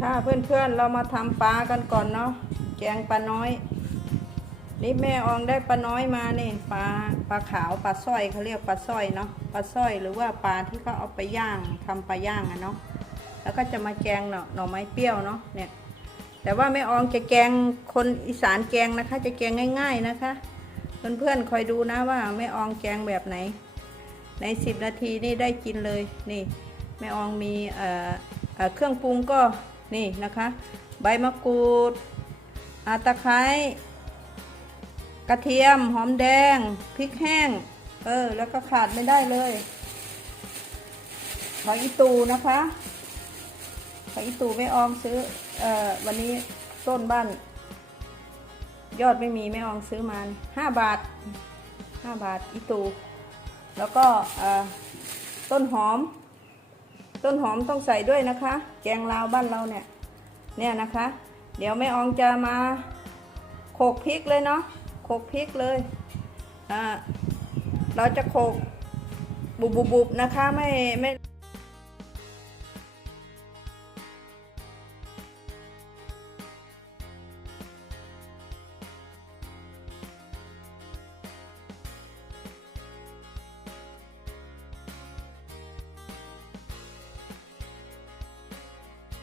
ค่ะเพื่อนๆเรามาทำปลากันก่อนเนาะแกงปลาน้อย นี่แม่อองได้ปลาน้อยมานี่ปลาปลาขาวปลาสร้อยเขาเรียกปลาสร้อยเนาะปลาสร้อยหรือว่าปลาที่เขาเอาไปย่างทำปลาย่างอะเนาะแล้วก็จะมาแกงเนาะหน่อไม้เปรี้ยวเนาะเนี่ยแต่ว่าแม่อองจะแกงคนอีสานแกงนะคะ จะแกงง่าย ๆนะคะ เพื่อนๆคอยดูนะว่าแม่อองแกงแบบไหน ในสิบนาทีนี่ได้กินเลยนี่แม่อองมีเอ่อเครื่องปรุงก็ นี่นะคะ ใบมะกรูดอาตะไคร้กระเทียมหอมแดงพริกแห้ง เออ แล้วก็ขาดไม่ได้เลยหอยอีตูนะคะหอยอีตูแม่ออมซื้อเอ่อวันนี้ต้นบ้าน ยอดไม่มีแม่อองซื้อมาห้าบาทห้าบาทอีตู แล้วก็ต้นหอม ต้นหอมต้องใส่ด้วยนะคะ แกงลาวบ้านเราเนี่ย เนี่ยนะคะ เดี๋ยวแม่อองจะมาโขลกพริกเลยเนาะโขลกพริกเลยอ่าเราจะโขลกบุบบุบๆนะคะไม่ไม่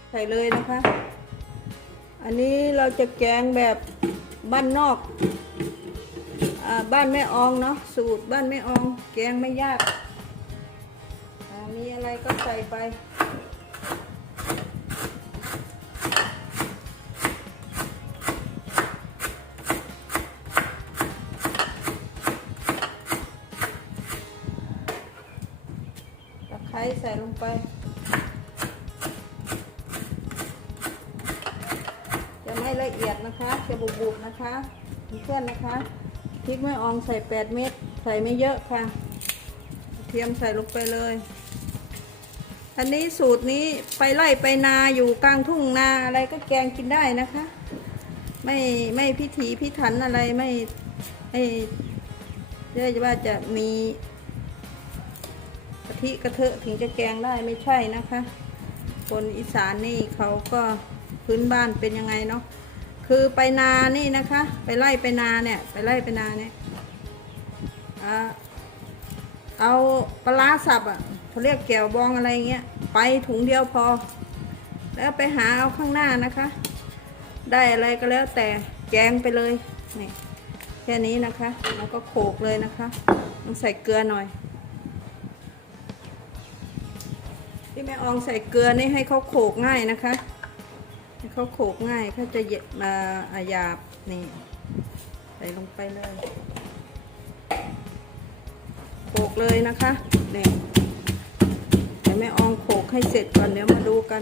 ใส่เลยนะคะ อันนี้เราจะแกงแบบบ้านนอกอบ้านแม่อองเนาะสูตรบ้านแม่ออง แกงไม่ยาก มีอะไรก็ใส่ไปตะไคร้ใส่ลงไป จะไม่ละ เอียดนะคะจะบุบๆนะคะเพื่อนนะคะพริกแม่อองใส่8เม็ดใส่ไม่เยอะค่ะกระเทียมใส่ลงไปเลย อันนี้สูตรนี้ไปไล่ไปนาอยู่กลางทุ่งนาอะไรก็แกงกินได้นะคะ ไม่ไม่พิถีพิถันอะไรไม่ไม่เรียกว่าจะมีกะทิกระเทอะถึงจะแกงได้ไม่ใช่นะคะ คนอีสานนี่เขาก็พื้นบ้านเป็นยังไงเนาะ คือไปนานี่นะคะ ไปไล่ไปนาเนี่ย ไปไล่ไปนาเนี่ยเอาปลาสับอะเขาเรียกแก้วบองอะไรเงี้ย ไปถุงเดียวพอ แล้วไปหาเอาข้างหน้านะคะ ได้อะไรก็แล้วแต่แกงไปเลยนี่แค่นี้นะคะ แล้วก็โขลกเลยนะคะต้องใส่เกลือหน่อยที่แม่อองใส่เกลือนี่ให้เขาโขลกง่ายนะคะ เขาโขกง่ายเขาจะเย็ดมาอาหยาบนี่ใส่ลงไปเลยโขกเลยนะคะนี่เดี๋ยวแม่อองโขกให้เสร็จก่อนเดี๋ยวมาดูกัน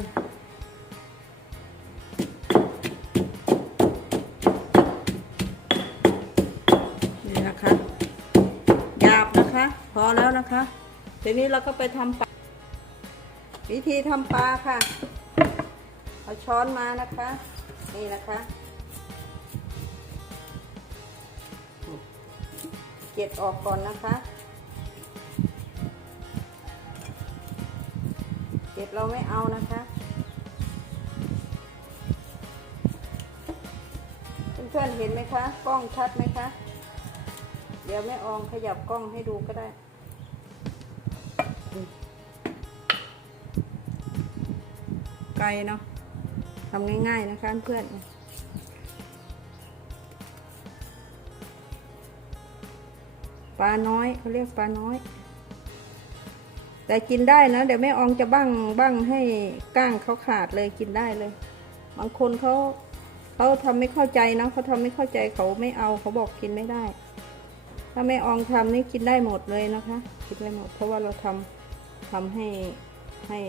นี่นะคะหยาบนะคะ พอแล้วนะคะ ทีนี้เราก็ไปทำปลาวิธีทำปลาค่ะ เอาช้อนมานะคะ นี่นะคะเก็ดออกก่อนนะคะ เก็ดเราไม่เอานะคะเพื่อนๆเห็นไหมคะ กล้องชัดไหมคะ เดี๋ยวแม่อองขยับกล้องให้ดูก็ได้ไกลเนาะ ทำง่าย ๆ นะคะเพื่อนปลาน้อยเขาเรียกปลาน้อย แต่กินได้นะ เดี๋ยวแม่อองจะบ้างบ้างให้ก้างเขาขาดเลยกินได้เลย บางคนเขาเขาทำไม่เข้าใจนะเขาทำไม่เข้าใจเขาไม่เอาเขาบอกกินไม่ได้ ถ้าแม่อองทำนี่กินได้หมดเลยนะคะ กินได้หมด เพราะว่าเราทำทำให้ให้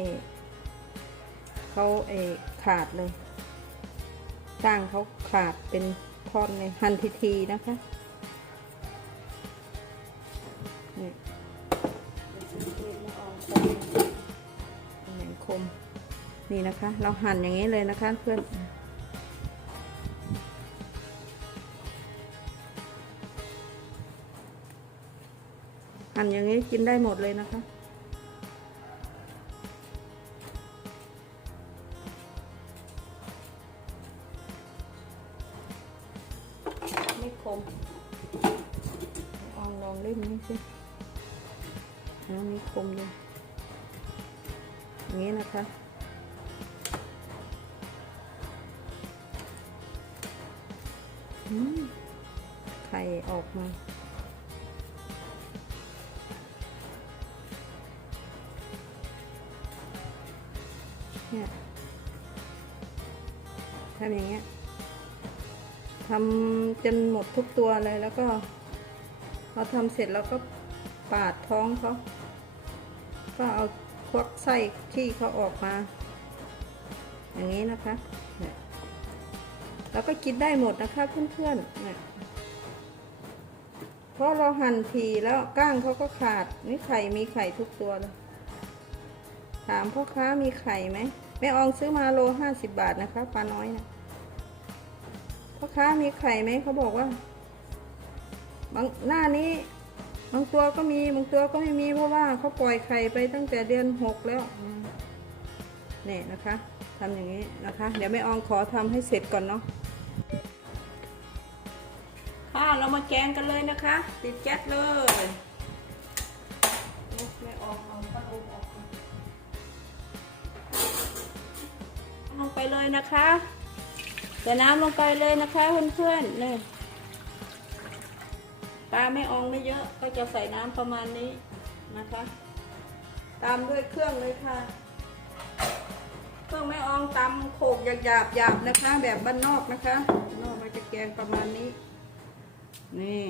เขาเออ ขาดเลยสร้างเขาขาดเป็นท่อนเลยหั่นทีทีๆนะคะนี่แหนคมนี่นะคะ เราหั่นอย่างนี้เลยนะคะเพื่อนหั่นอย่างนี้กินได้หมดเลยนะคะ ไม่คมลองลองเล่มนี้สิอันนี้คมเลยอย่างนี้นะคะอืมไข่ออกมาเนี่ยทำอย่างเงี้ย ทำจนหมดทุกตัวเลยแล้วก็พอทำเสร็จแล้วก็ปาดท้องเขาก็เอาควักไส้ที่เขาออกมา อย่างนี้นะคะแล้วก็กินได้หมดนะคะเพื่อนๆเนี่ยเพราะเราหั่นทีแล้วก้างเขาก็ขาดนี่ไข่มีไข่ทุกตัวเลยถามพ่อค้ามีไข่ไหมแม่อองซื้อมาโลห้าสิบบาทนะคะปลาน้อยนะ พ่อค้ามีไข่ไหมเขาบอกว่า บางหน้านี้ บางตัวก็มีบางตัวก็ไม่มีเพราะว่าเขาปล่อยไข่ไปตั้งแต่เดือนหกแล้วเนี่ยนะคะทำอย่างนี้นะคะ เดี๋ยวแม่อองขอทำให้เสร็จก่อนเนาะค่ะเรามาแกงกันเลยนะคะ ติดแก๊สเลยแม่อองเอาพัดลมออกลงไปเลยนะคะ ใส่น้ำลงไปเลยนะคะเพื่อนๆนี่ปลาไม่อองไม่เยอะก็จะใส่น้ำประมาณนี้นะคะ ตามด้วยเครื่องเลยค่ะ เครื่องไม่อองตำโขกหยาบๆหยาบนะคะ แบบบ้านนอกนะคะนอกเราจะแกงประมาณนี้ นี่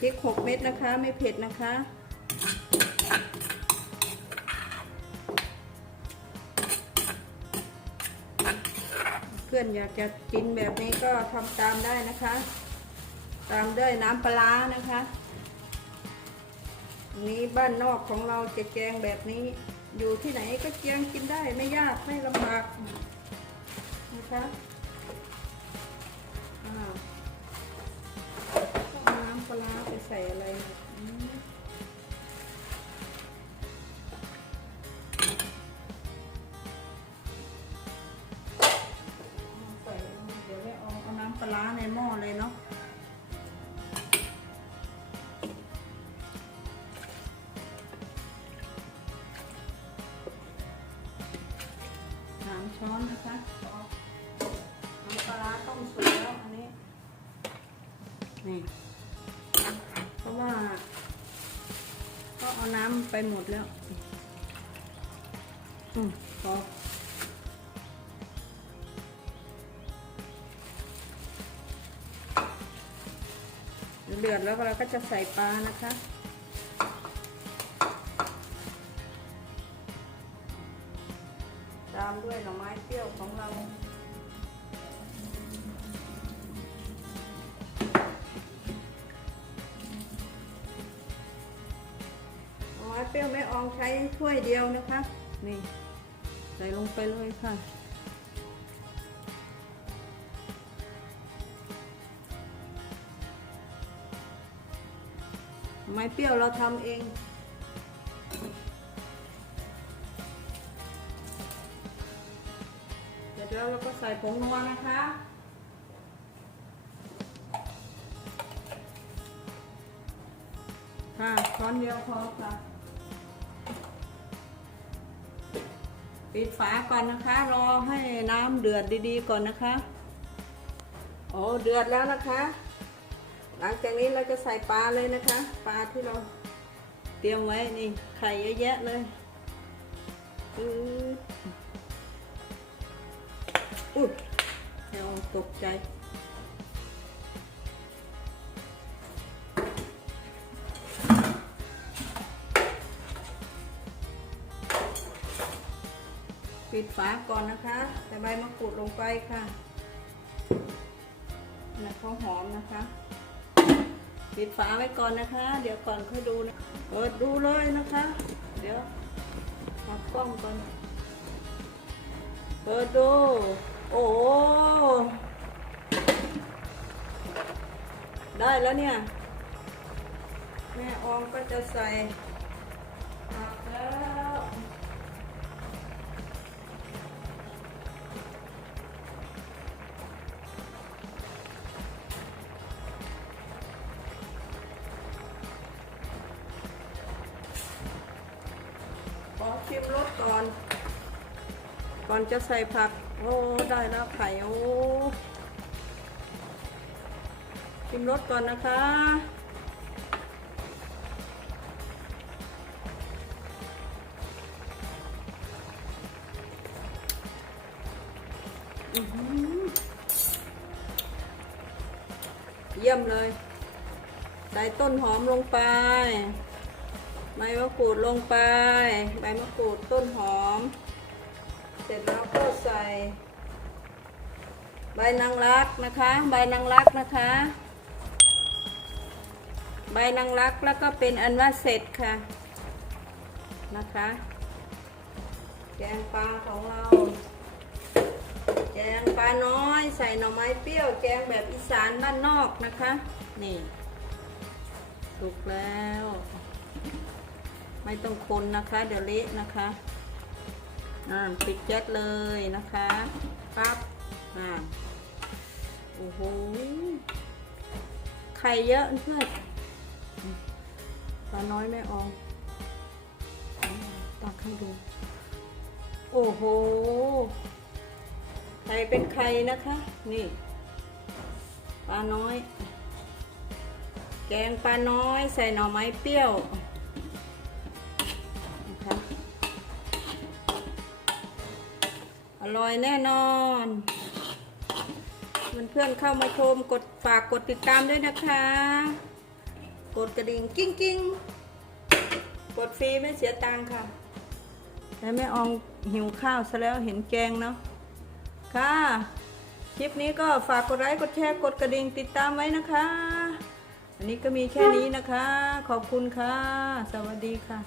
พริกหกเม็ดนะคะ ไม่เผ็ดนะคะ พื่อนอยากจะกินแบบนี้ก็ทำตามได้นะคะ ตามด้วยน้ำปลานะคะนี้บ้านนอกของเราจะแกงแบบนี้ อยู่ที่ไหนก็แกงกินได้ไม่ยากไม่ลำบากนะคะน้ำปลาร้าไปใส่อะไร นี่ เพราะว่า ก็เอาน้ำไปหมดแล้ว อืมพอเดือดแล้วเราก็จะใส่ปลานะคะตามด้วยหน่อไม้เปรี้ยวของเรา ใช้ถ้วยเดียวนะคะ นี่ใส่ลงไปเลยค่ะ ไม้เปรี้ยวเราทำเองเสร็จแล้วเราก็ใส่ผงนัวนะคะค่ะช้อนเดียวพอค่ะ ปิดฝาก่อนนะคะ รอให้น้ำเดือดดีๆก่อนนะคะ โอ้เดือดแล้วนะคะ หลังจากนี้เราจะใส่ปลาเลยนะคะ ปลาที่เราเตรียมไว้นี่ไข่เยอะแยะเลยอืออุ้ยแมวตกใจ ปิดฝาก่อนนะคะใส่ใบมะกรูดลงไปค่ะนะข้าวหอมนะคะ ปิดฝาไว้ก่อนนะคะ เดี๋ยวก่อนค่อยดูนะเปิดดูเลยนะคะ เดี๋ยวมากล้องก่อน เปิดดู โอ้ได้แล้วเนี่ย แม่ออมก็จะใส่ ชิมรสก่อน ก่อนจะใส่ผัก โอ้ ได้แล้วไข่โอ้ ชิมรสก่อนนะคะอือหือเยี่ยมเลย ใส่ต้นหอมลงไป ใบมะกรูดลงไป ใบมะกรูดต้นหอม เสร็จแล้วก็ใส่ ใบนางรักนะคะ ใบนางรักนะคะ ใบนางรักแล้วก็เป็นอันว่าเสร็จค่ะนะคะ แกงปลาของเรา แกงปลาน้อย ใส่หน่อไม้เปรี้ยวแกงแบบอีสานบ้านนอกนะคะ นี่สุกแล้ว ไม่ต้องคนนะคะ เดี๋ยวเละนะคะอ่าปิดแก๊สเลยนะคะปั๊บอ่าโอ้โหไข่เยอะเพื่อนปลาน้อยไม่ออกตักให้ดู โอ้โหไข่เป็นไข่นะคะ นี่ปลาน้อย แกงปลาน้อยใส่หน่อไม้เปรี้ยว ร่อยแน่นอนเพื่อนๆเข้ามาชมกดฝากกดติดตามด้วยนะคะ กดกระดิ่งกิ้งกิ้งกดฟรีไม่เสียตังค่ะแล้วแม่อองหิวข้าวซะแล้วเห็นแกงเนาะค่ะคลิปนี้ก็ฝากกดไลค์กดแชร์กดกระดิ่งติดตามไว้นะคะ อันนี้ก็มีแค่นี้นะคะ ขอบคุณค่ะ สวัสดีค่ะ